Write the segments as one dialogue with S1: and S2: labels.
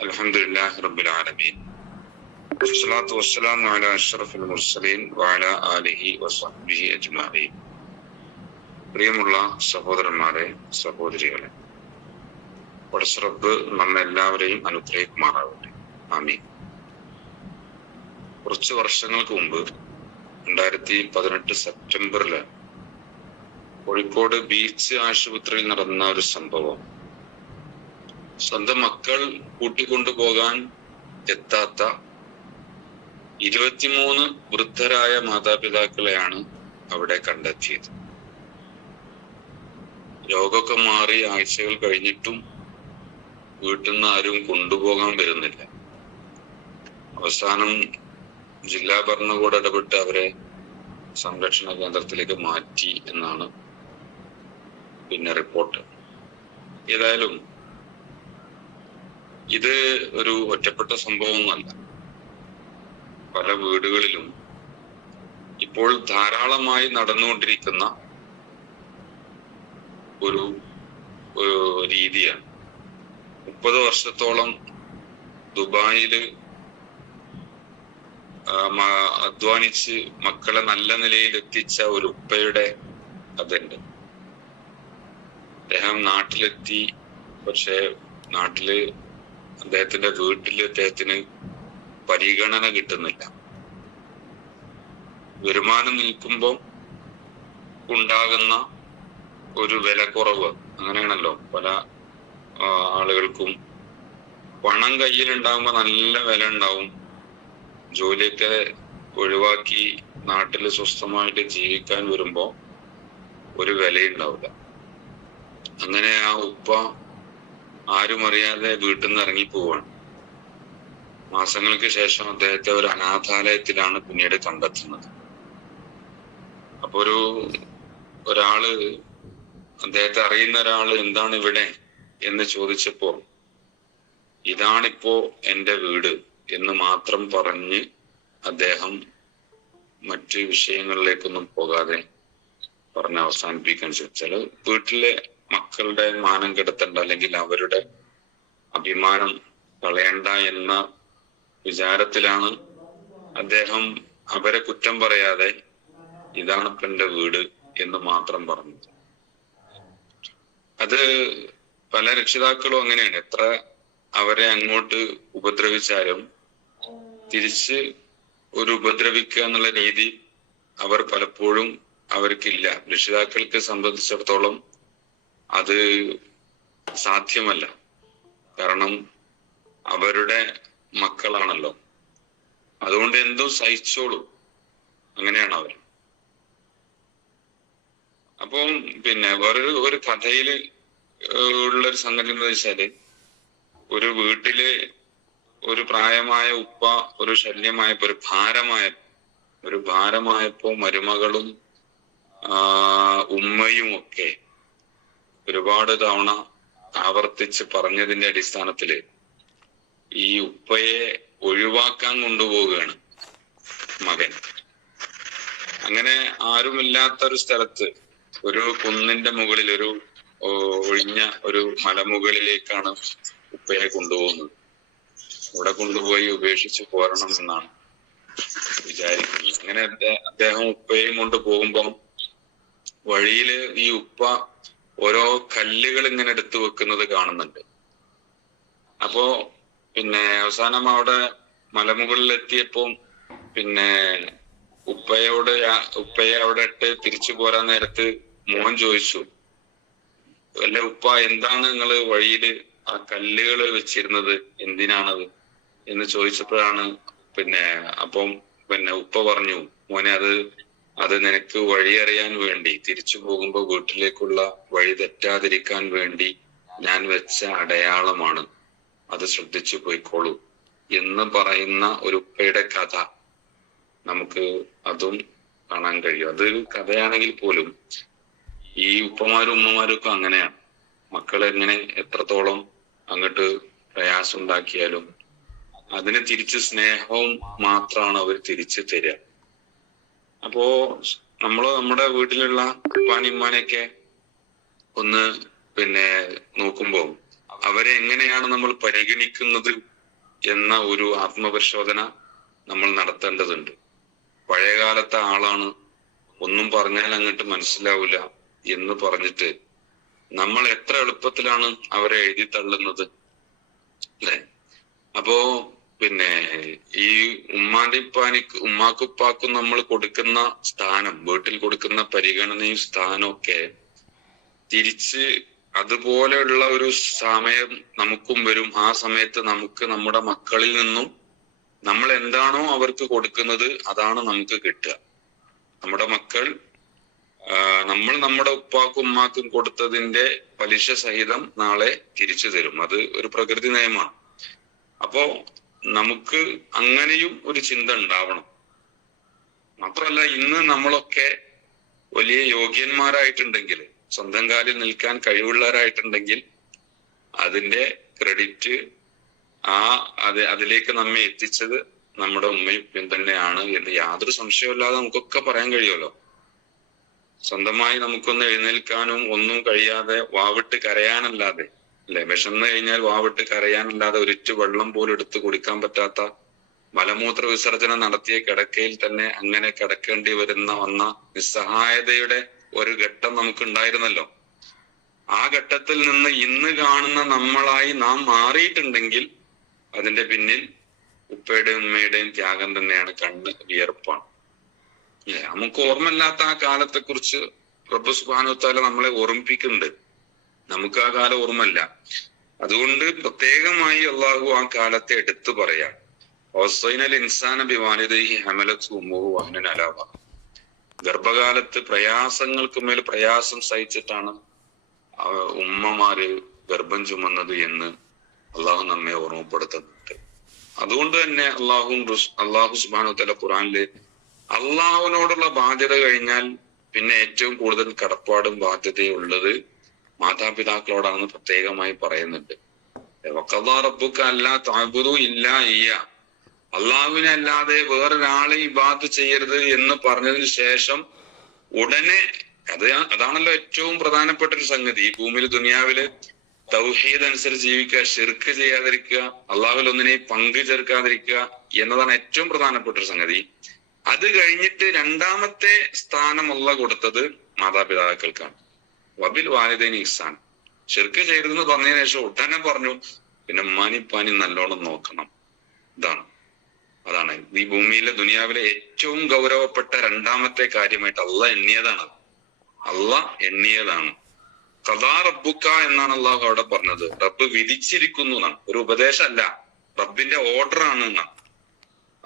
S1: الحمد لله رب العالمين والصلاة والسلام على أشرف المرسلين وعلى آله وصحبه أجمعين പ്രിയമുള്ള സഹോദരന്മാരെ സഹോദരികളെ പടശ്രബ് നമ്മെല്ലാവരെയും അനുഗ്രഹിക്കുമാറാവട്ടെ ആമീൻ കുറച്ച് വർഷങ്ങൾക്ക് മുമ്പ് രണ്ടായിരത്തി പതിനെട്ട് സെപ്റ്റംബറില് കോഴിക്കോട് ബീച്ച് ആശുപത്രിയിൽ നടന്ന ഒരു സംഭവം സ്വന്തം മക്കൾ കൂട്ടിക്കൊണ്ടുപോകാൻ എത്താത്ത ഇരുപത്തിമൂന്ന് വൃദ്ധരായ മാതാപിതാക്കളെയാണ് അവിടെ കണ്ടെത്തിയത്. രോഗമൊക്കെ മാറി ആഴ്ചകൾ കഴിഞ്ഞിട്ടും വീട്ടിൽ നിന്ന് ആരും കൊണ്ടുപോകാൻ വരുന്നില്ല. അവസാനം ജില്ലാ ഭരണകൂട ഇടപെട്ട് അവരെ സംരക്ഷണ കേന്ദ്രത്തിലേക്ക് മാറ്റി എന്നാണ് പിന്നെ റിപ്പോർട്ട്. ഏതായാലും ഇത് ഒരു ഒറ്റപ്പെട്ട സംഭവമൊന്നുമല്ല. പല വീടുകളിലും ഇപ്പോൾ ധാരാളമായി നടന്നുകൊണ്ടിരിക്കുന്ന ഒരു രീതിയാണ്. മുപ്പത് വർഷത്തോളം ദുബായിൽ അധ്വാനിച്ച് മക്കളെ നല്ല നിലയിൽ എത്തിച്ച ഒരു ഉപ്പയുടെ അതുണ്ട്. അദ്ദേഹം നാട്ടിലെത്തി പക്ഷെ നാട്ടിൽ അദ്ദേഹത്തിന്റെ വീട്ടിൽ അദ്ദേഹത്തിന് പരിഗണന കിട്ടുന്നില്ല. വരുമാനം നിൽക്കുമ്പോൾ ഉണ്ടാകുന്ന ഒരു വില കുറവ് അങ്ങനെയാണല്ലോ. പല ആളുകൾക്കും പണം കയ്യിലുണ്ടാകുമ്പോ നല്ല വില ഉണ്ടാവും. ജോലിയൊക്കെ ഒഴിവാക്കി നാട്ടിൽ സ്വസ്ഥമായിട്ട് ജീവിക്കാൻ വരുമ്പോ ഒരു വിലയുണ്ടാവില്ല അങ്ങനെ ആ ഉപ്പ ആരും അറിയാതെ വീട്ടിൽ നിന്ന് ഇറങ്ങി പോവാണ്. മാസങ്ങൾക്ക് ശേഷം അദ്ദേഹത്തെ ഒരു അനാഥാലയത്തിലാണ് പിന്നീട് കണ്ടെത്തുന്നത്. അപ്പൊ ഒരു ഒരാൾ അദ്ദേഹത്തെ അറിയുന്ന ഒരാൾ എന്താണ് ഇവിടെ എന്ന് ചോദിച്ചപ്പോ ഇതാണിപ്പോ എന്റെ വീട് എന്ന് മാത്രം പറഞ്ഞ് അദ്ദേഹം മറ്റു വിഷയങ്ങളിലേക്കൊന്നും പോകാതെ പറഞ്ഞ് അവസാനിപ്പിക്കാൻ ശ്രമിച്ചാൽ വീട്ടിലെ മക്കളുടെ മാനം കെടുത്തണ്ട അല്ലെങ്കിൽ അവരുടെ അഭിമാനം കളയണ്ട എന്ന വിചാരത്തിലാണ് അദ്ദേഹം അവരെ കുറ്റം പറയാതെ ഇതാണ് ഇപ്പൊ എന്റെ വീട് എന്ന് മാത്രം പറഞ്ഞത്. അത് പല രക്ഷിതാക്കളും അങ്ങനെയാണ്. എത്ര അവരെ അങ്ങോട്ട് ഉപദ്രവിച്ചാലും തിരിച്ച് ഒരു ഉപദ്രവിക്കുക എന്നുള്ള രീതി അവർ പലപ്പോഴും അവർക്കില്ല. രക്ഷിതാക്കൾക്ക് സംബന്ധിച്ചിടത്തോളം അത് സാധ്യമല്ല. കാരണം അവരുടെ മക്കളാണല്ലോ. അതുകൊണ്ട് എന്തോ സഹിച്ചോളൂ. അങ്ങനെയാണ് അവർ. അപ്പം പിന്നെ വേറൊരു ഒരു കഥയിൽ ഉള്ള ഒരു സംഗതി എന്താ വെച്ചാൽ ഒരു വീട്ടിൽ ഒരു പ്രായമായ ഉപ്പ ഒരു ശല്യമായപ്പോ ഒരു ഭാരമായ ഒരു ഭാരമായപ്പോ മരുമകളും ഉമ്മയും ഒക്കെ ഒരുപാട് തവണ ആവർത്തിച്ച് പറഞ്ഞതിന്റെ അടിസ്ഥാനത്തിൽ ഈ ഉപ്പയെ ഒഴിവാക്കാൻ കൊണ്ടുപോവുകയാണ് മകൻ. അങ്ങനെ ആരുമില്ലാത്ത ഒരു സ്ഥലത്ത് ഒരു കുന്നിന്റെ മുകളിൽ ഒരു ഒഴിഞ്ഞ ഒരു മലമുകളിലേക്കാണ് ഉപ്പയെ കൊണ്ടുപോകുന്നത്. അവിടെ കൊണ്ടുപോയി ഉപേക്ഷിച്ച് പോരണം എന്നാണ് വിചാരിക്കുന്നത്. അങ്ങനെ അദ്ദേഹ- ഉപ്പയും കൊണ്ട് പോകുമ്പം വഴിയിൽ ഈ ഉപ്പ ഓരോ കല്ലുകൾ ഇങ്ങനെ എടുത്തു വെക്കുന്നത് കാണുന്നുണ്ട്. അപ്പോ പിന്നെ അവസാനം അവിടെ മലമുകളിൽ എത്തിയപ്പോ പിന്നെ ഉപ്പയോട് ഉപ്പയെ അവിടെ ഇട്ട് തിരിച്ചു പോരാൻ നേരത്ത് മോൻ ചോദിച്ചു അല്ല ഉപ്പ എന്താണ് നിങ്ങൾ വഴിയിൽ ആ കല്ലുകൾ വെച്ചിരുന്നത്? എന്തിനാണത്? എന്ന് ചോദിച്ചപ്പോഴാണ് പിന്നെ അപ്പം പിന്നെ ഉപ്പ പറഞ്ഞു മോനെ അത് അത് നിനക്ക് വഴിയറിയാൻ വേണ്ടി തിരിച്ചു പോകുമ്പോൾ വീട്ടിലേക്കുള്ള വഴി തെറ്റാതിരിക്കാൻ വേണ്ടി ഞാൻ വെച്ച അടയാളമാണ്. അത് ശ്രദ്ധിച്ചു പോയിക്കോളൂ എന്ന് പറയുന്ന ഒരു ഉപ്പയുടെ കഥ നമുക്ക് അതും കാണാൻ കഴിയും. അതൊരു കഥയാണെങ്കിൽ പോലും ഈ ഉപ്പമാരും ഉമ്മമാരും ഒക്കെ അങ്ങനെയാണ് മക്കൾ എങ്ങനെ എത്രത്തോളം അങ്ങോട്ട് പ്രയാസം ഉണ്ടാക്കിയാലും അതിന് തിരിച്ച് സ്നേഹവും മാത്രമാണ് അവർ തിരിച്ചു തരിക. അപ്പോ നമ്മൾ നമ്മുടെ വീട്ടിലുള്ള ഉപ്പാനിമ്മാനെയൊക്കെ ഒന്ന് പിന്നെ നോക്കുമ്പോ അവരെ എങ്ങനെയാണ് നമ്മൾ പരിഗണിക്കുന്നത് എന്ന ഒരു ആത്മപരിശോധന നമ്മൾ നടത്തേണ്ടതുണ്ട്. പഴയകാലത്തെ ആളാണ്. ഒന്നും പറഞ്ഞാൽ അങ്ങോട്ട് മനസ്സിലാവില്ല എന്ന് പറഞ്ഞിട്ട് നമ്മൾ എത്ര എളുപ്പത്തിലാണ് അവരെ എഴുതി തള്ളുന്നത്. അല്ലെ? അപ്പോ പിന്നെ ഈ ഉമ്മാന്റെ ഉപ്പാനിക്ക് ഉമ്മാക്കുപ്പാക്കും നമ്മൾ കൊടുക്കുന്ന സ്ഥാനം വീട്ടിൽ കൊടുക്കുന്ന പരിഗണനയും സ്ഥാനവും ഒക്കെ തിരിച്ച് അതുപോലെയുള്ള ഒരു സമയം നമുക്കും വരും. ആ സമയത്ത് നമുക്ക് നമ്മുടെ മക്കളിൽ നിന്നും നമ്മൾ എന്താണോ അവർക്ക് കൊടുക്കുന്നത് അതാണ് നമുക്ക് കിട്ടുക. നമ്മുടെ മക്കൾ നമ്മൾ നമ്മുടെ ഉപ്പാക്കും ഉമ്മാക്കും കൊടുത്തതിന്റെ പലിശ സഹിതം നാളെ തിരിച്ചു തരും. അത് ഒരു പ്രകൃതി നിയമമാണ്. അപ്പോ നമുക്ക് അങ്ങനെയും ഒരു ചിന്ത ഉണ്ടാവണം. മാത്രമല്ല ഇന്ന് നമ്മളൊക്കെ വലിയ യോഗ്യന്മാരായിട്ടുണ്ടെങ്കിൽ സ്വന്തം കാലിൽ നിൽക്കാൻ കഴിവുള്ളവരായിട്ടുണ്ടെങ്കിൽ അതിന്റെ ക്രെഡിറ്റ് ആ അത് അതിലേക്ക് നമ്മെ എത്തിച്ചത് നമ്മുടെ ഉമ്മയും തന്നെയാണ് എന്ന് യാതൊരു സംശയമില്ലാതെ നമുക്കൊക്കെ പറയാൻ കഴിയുമല്ലോ. സ്വന്തമായി നമുക്കൊന്ന് എഴുന്നേൽക്കാനും ഒന്നും കഴിയാതെ വാവിട്ട് കരയാനല്ലാതെ അല്ലെ? വിശന്നു കഴിഞ്ഞാൽ വാവിട്ട് കരയാനല്ലാതെ ഒരിറ്റു വെള്ളം പോലും എടുത്ത് കുടിക്കാൻ പറ്റാത്ത മലമൂത്ര വിസർജനം നടത്തിയ കിടക്കയിൽ തന്നെ അങ്ങനെ കിടക്കേണ്ടി വരുന്ന വന്ന നിസ്സഹായതയുടെ ഒരു ഘട്ടം നമുക്ക് ഉണ്ടായിരുന്നല്ലോ ആ ഘട്ടത്തിൽ നിന്ന് ഇന്ന് കാണുന്ന നമ്മളായി നാം മാറിയിട്ടുണ്ടെങ്കിൽ അതിന്റെ പിന്നിൽ ഉപ്പയുടെയും ഉമ്മയുടെയും ത്യാഗം തന്നെയാണ് കണ്ണ് വിയർപ്പാണ്. നമുക്ക് ഓർമ്മയില്ലാത്ത ആ കാലത്തെ കുറിച്ച് പ്രഭു സുബാനുത്താല നമ്മളെ ഓർമ്മിപ്പിക്കുന്നുണ്ട്. നമുക്ക് ആ കാലം ഓർമ്മല്ല അതുകൊണ്ട് പ്രത്യേകമായി അള്ളാഹു ആ കാലത്തെ എടുത്തു പറയാം. ഓസൈനൽ ഇൻസാന ബിവാലിദൈഹി ഹമലത്ത് ഉമ്മുഹു വഹനൻ അലാവ ഗർഭകാലത്ത് പ്രയാസങ്ങൾക്ക് മേൽ പ്രയാസം സഹിച്ചിട്ടാണ് ഉമ്മമാര് ഗർഭം ചുമന്നത് എന്ന് അള്ളാഹു നമ്മെ ഓർമ്മപ്പെടുത്തുന്നുണ്ട്. അതുകൊണ്ട് തന്നെ അള്ളാഹു അള്ളാഹു സുബാനു തല ഖുറാനിൽ അള്ളാഹുവിനോടുള്ള ബാധ്യത കഴിഞ്ഞാൽ പിന്നെ ഏറ്റവും കൂടുതൽ കടപ്പാടും ബാധ്യതയും ഉള്ളത് മാതാപിതാക്കളോടാണെന്ന് പ്രത്യേകമായി പറയുന്നുണ്ട് വഖദാ റബ്ബുക അല്ലാ ഇല്ലാ ഇയ്യ. അള്ളാഹുവിനെ അല്ലാതെ വേറൊരാളെ ഇബാദ് ചെയ്യരുത് എന്ന് പറഞ്ഞതിന് ശേഷം ഉടനെ അത് അതാണല്ലോ ഏറ്റവും പ്രധാനപ്പെട്ട ഒരു സംഗതി. ഈ ഭൂമിയിൽ ദുനിയാവിൽ തൗഹീദ് അനുസരിച്ച് ജീവിക്കുക ഷിർക്ക് ചെയ്യാതിരിക്കുക അള്ളാഹുൽ ഒന്നിനെ പങ്കു ചേർക്കാതിരിക്കുക എന്നതാണ് ഏറ്റവും പ്രധാനപ്പെട്ട ഒരു സംഗതി. അത് കഴിഞ്ഞിട്ട് രണ്ടാമത്തെ സ്ഥാനം അല്ല കൊടുത്തത് മാതാപിതാക്കൾക്കാണ്. വബിൽ വാലിദൈനി ഇഹ്സാൻ. ഷിർക്ക് ചെയ്തെന്ന് പറഞ്ഞതിന് ശേഷം ഉടനെ പറഞ്ഞു പിന്നെ ഉമ്മാനി പാനി നല്ലോണം നോക്കണം. ഇതാണ്. അതാണ്. ഈ ഭൂമിയിലെ ദുനിയാവിലെ ഏറ്റവും ഗൗരവപ്പെട്ട രണ്ടാമത്തെ കാര്യമായിട്ട് അല്ല എണ്ണിയതാണ് അല്ല എണ്ണിയതാണ്. കഥാ റബ്ബുക്ക എന്നാണ് അള്ളാഹു അവിടെ പറഞ്ഞത്. റബ്ബ് വിധിച്ചിരിക്കുന്നു എന്നാണ്. ഒരു ഉപദേശമല്ല. റബ്ബിന്റെ ഓർഡർ ആണ് എന്നാണ്.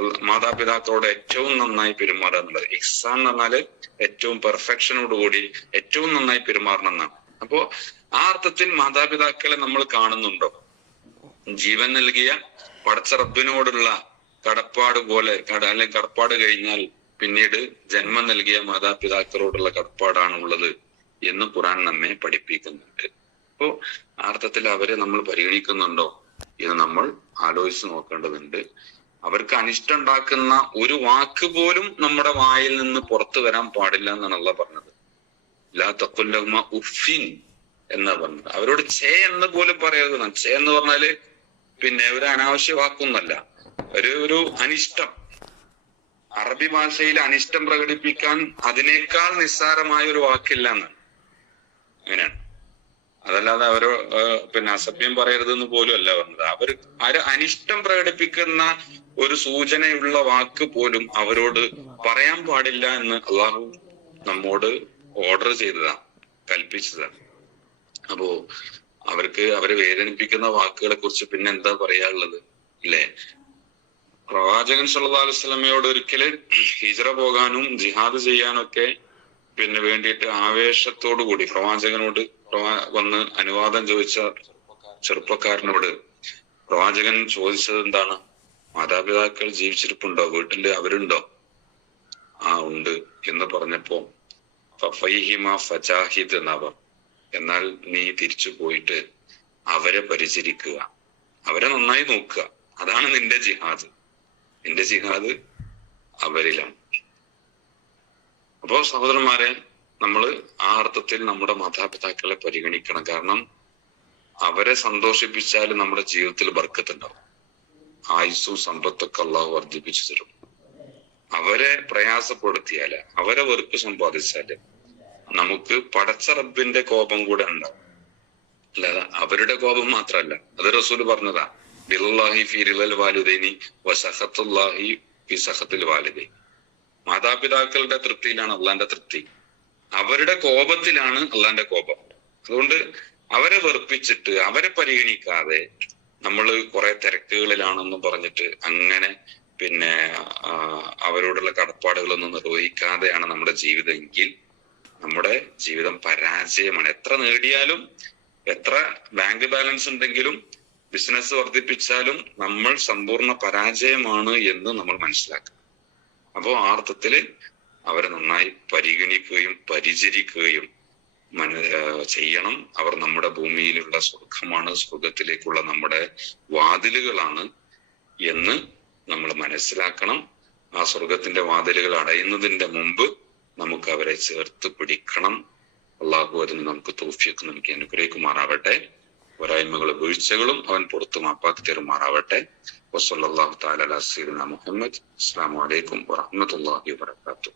S1: മാതാപിതാക്കളോട് ഏറ്റവും നന്നായി പെരുമാറുക എന്നുള്ളത് ഇഹ്സാൻ എന്ന് പറഞ്ഞാൽ ഏറ്റവും പെർഫെക്ഷനോടുകൂടി ഏറ്റവും നന്നായി പെരുമാറണം എന്നാണ്. അപ്പോ ആ അർത്ഥത്തിൽ മാതാപിതാക്കളെ നമ്മൾ കാണുന്നുണ്ടോ? ജീവൻ നൽകിയ പടച്ച റബ്ബിനോടുള്ള കടപ്പാട് പോലെ കട അല്ലെങ്കിൽ കടപ്പാട് കഴിഞ്ഞാൽ പിന്നീട് ജന്മം നൽകിയ മാതാപിതാക്കളോടുള്ള കടപ്പാടാണ് ഉള്ളത് എന്ന് ഖുറാൻ നമ്മെ പഠിപ്പിക്കുന്നുണ്ട്. അപ്പോ ആർത്ഥത്തിൽ അവരെ നമ്മൾ പരിഗണിക്കുന്നുണ്ടോ എന്ന് നമ്മൾ ആലോചിച്ച് നോക്കേണ്ടതുണ്ട്. അവർക്ക് അനിഷ്ടം ഉണ്ടാക്കുന്ന ഒരു വാക്ക് പോലും നമ്മുടെ വായിൽ നിന്ന് പുറത്തു വരാൻ പാടില്ല എന്നാണ് അള്ള പറഞ്ഞത്. ലാ തക്കുല്ലഹുമ ഉഫിൻ എന്നാ പറഞ്ഞത്. അവരോട് ചേ എന്ന് പോലും പറയരുത്. ചേ എന്ന് പറഞ്ഞാൽ പിന്നെ ഒരു അനാവശ്യ വാക്കൊന്നല്ല. ഒരു ഒരു അനിഷ്ടം. അറബി ഭാഷയിൽ അനിഷ്ടം പ്രകടിപ്പിക്കാൻ അതിനേക്കാൾ നിസ്സാരമായ ഒരു വാക്കില്ല എന്നാണ്. അങ്ങനെയാണ്. അതല്ലാതെ അവർ പിന്നെ അസഭ്യം പറയരുതെന്ന് പോലും അല്ല പറഞ്ഞത്. അവർ ആര് അനിഷ്ടം പ്രകടിപ്പിക്കുന്ന ഒരു സൂചനയുള്ള വാക്ക് പോലും അവരോട് പറയാൻ പാടില്ല എന്ന് അള്ളാഹു നമ്മോട് ഓർഡർ ചെയ്തതാണ് കൽപ്പിച്ചതാണ് അപ്പോ അവർക്ക് അവരെ വേദനിപ്പിക്കുന്ന വാക്കുകളെ കുറിച്ച് പിന്നെ എന്താ പറയാനുള്ളത്? ഇല്ലേ? പ്രവാചകൻ സല്ലാ അലൈഹി വസല്ലമയോട് ഒരിക്കൽ ഹിജ്റ പോകാനും ജിഹാദ് ചെയ്യാനും ഒക്കെ പിന്നെ വേണ്ടിയിട്ട് ആവേശത്തോടു കൂടി പ്രവാചകനോട് പ്രവാ- വന്ന് അനുവാദം ചോദിച്ച ചെറുപ്പക്കാരനോട് പ്രവാചകൻ ചോദിച്ചത് എന്താണ്? മാതാപിതാക്കൾ ജീവിച്ചിരിപ്പുണ്ടോ? വീട്ടിൽ അവരുണ്ടോ? ആ ഉണ്ട് എന്ന് പറഞ്ഞപ്പോ ഫഫൈഹിമ ഫജാഹിദ് എന്നവർ എന്നാൽ നീ തിരിച്ചു പോയിട്ട് അവരെ പരിചരിക്കുക. അവരെ നന്നായി നോക്കുക. അതാണ് നിന്റെ ജിഹാദ്. നിന്റെ ജിഹാദ് അവരിലാണ്. അപ്പോ സഹോദരന്മാരെ നമ്മൾ ആ അർത്ഥത്തിൽ നമ്മുടെ മാതാപിതാക്കളെ പരിഗണിക്കണം. കാരണം അവരെ സന്തോഷിപ്പിച്ചാൽ നമ്മുടെ ജീവിതത്തിൽ ബർക്കത്തുണ്ടാവും. ആയുസ്സും സമ്പത്തൊക്കെ അള്ളാഹു വർദ്ധിപ്പിച്ചു തരും. അവരെ പ്രയാസപ്പെടുത്തിയാൽ അവരെ വെറുപ്പ് സമ്പാദിച്ചാൽ നമുക്ക് പടച്ച റബ്ബിന്റെ കോപം കൂടെ ഉണ്ടാവും. അല്ലാതെ അവരുടെ കോപം മാത്രമല്ല അത് റസൂൽ പറഞ്ഞതാ ബില്ലാഹി ഫിരിലൽ വാലിദൈനി വസഹത്തുല്ലാഹി ഫി സഹത്തിൽ വാലിദൈ മാതാപിതാക്കളുടെ തൃപ്തിയിലാണ് അള്ളാന്റെ തൃപ്തി. അവരുടെ കോപത്തിലാണ് അള്ളാന്റെ കോപം. അതുകൊണ്ട് അവരെ വെറുപ്പിച്ചിട്ട് അവരെ പരിഗണിക്കാതെ നമ്മൾ കുറെ തിരക്കുകളിലാണെന്നും പറഞ്ഞിട്ട് അങ്ങനെ പിന്നെ അവരോടുള്ള കടപ്പാടുകളൊന്നും നിർവഹിക്കാതെയാണ് നമ്മുടെ ജീവിതം എങ്കിൽ നമ്മുടെ ജീവിതം പരാജയമാണ്. എത്ര നേടിയാലും എത്ര ബാങ്ക് ബാലൻസ് ഉണ്ടെങ്കിലും ബിസിനസ് വർദ്ധിപ്പിച്ചാലും നമ്മൾ സമ്പൂർണ പരാജയമാണ് എന്ന് നമ്മൾ മനസ്സിലാക്കുക. അപ്പോൾ ആ അർത്ഥത്തിൽ അവരെ നന്നായി പരിഗണിക്കുകയും പരിചരിക്കുകയും മന ചെയ്യണം. അവർ നമ്മുടെ ഭൂമിയിലുള്ള സ്വർഗമാണ് സ്വർഗത്തിലേക്കുള്ള നമ്മുടെ വാതിലുകളാണ് എന്ന് നമ്മൾ മനസ്സിലാക്കണം. ആ സ്വർഗത്തിന്റെ വാതിലുകൾ അടയുന്നതിന്റെ മുമ്പ് നമുക്ക് അവരെ ചേർത്ത് പിടിക്കണം. അള്ളാഹു അതിന് നമുക്ക് തോഫിയൊക്കെ നമുക്ക് അനുഗ്രഹിക്കുമാറാവട്ടെ. പോരായ്മകളും വീഴ്ചകളും അവൻ പുറത്തു മാപ്പാക്കി തരുമാറാവട്ടെ. വസല്ലാഹു താലാ മുഹമ്മദ്. അസ്സാം വലൈക്കും വറഹമത്തല്ലാഹി വാത്തു